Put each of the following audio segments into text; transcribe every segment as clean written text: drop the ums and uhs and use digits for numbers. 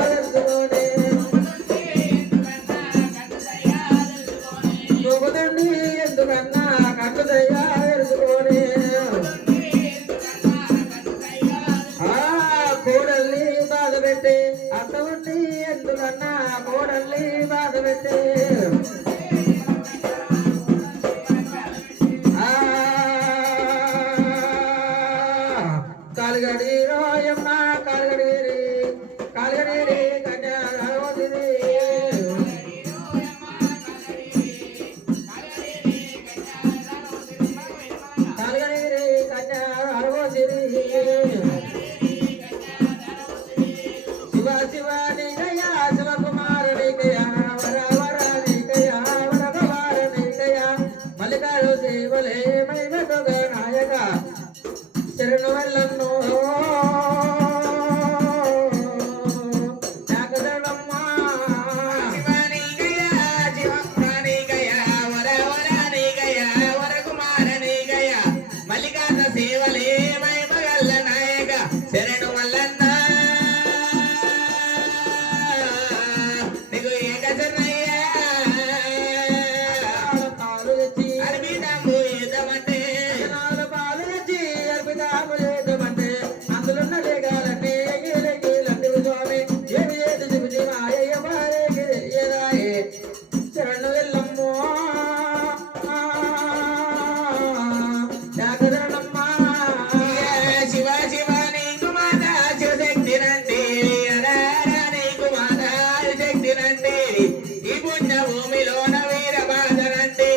తెలుసుకొని చూపుతుండి ఎందుకన్నా కట్టుదయ్యా తెలుసుకొని కోడల్ని బాధ పెట్టి అత్తవుండి ఎందుకన్నా కోడల్ని బాధ పెట్టి కాలుగడి రోయమ్మ కాలుగడి కాలుగడి కన్యావతిని కాలుగడి కన్యావతిని శివ శివ నీకయా శివకుమార నీకయా వర వర నీకయా వర కుమార నీకయా మల్లికాడు శివలే మహిమతొగ నాయక శరణు వల్లన్నో శరణు వల్లన్న నీకు ఏకశరణయ్యా పాలు తెచ్చి అర్పితాము ఏదమంటే పాలు తెచ్చి అర్పితాము ఏదమంటే అందులున్న లేగాలంటే ఎగిలెగిలంటే స్వామి ఏమి ఏది శివుజీ మాయ మారేగిరాయే శరణు వెళ్ళమ్మో జాగరణమ్మా శివ శివ నీకు మాత శివశక్తి నండి నీకు మాత శక్తి నండి ఈ పుణ్య భూమిలోన వీర బాధ నండి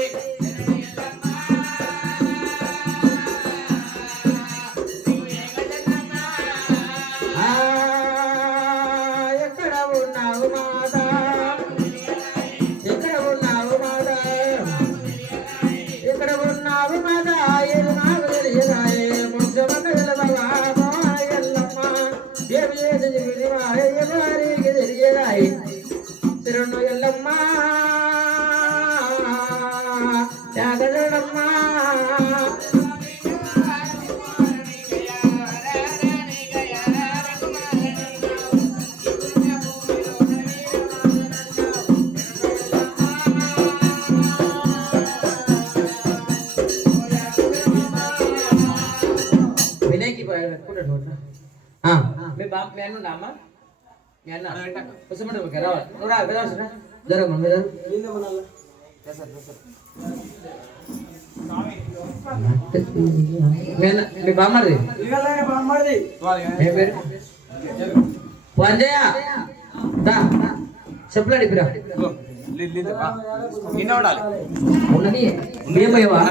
ఎక్కడ ఉన్నావు మాత ఎక్కడ ఉన్నావు మాత ఎక్కడ ఉన్నావు మాత ఏది నాకు తెలియదాయే ముఖ్యమంత్రి ఎల్లమ్మ ఏమి ఏది ఎవరికి తెలియదాయి శరణు ఎల్లమ్మ త్యాగదమ్మా వినయ్కి మీ బాబు మీ అన్న అమ్మ మీ అన్న పుస్తకం రావాలి నువ్వు రా వెళ్ళాల్సిన జరగమ్మ మీద మీ బామ్మది ఏం పేరు వంజయ్య చెప్పులాడి పిరా ఉండాలి ఉన్నది ఏమయ్యవా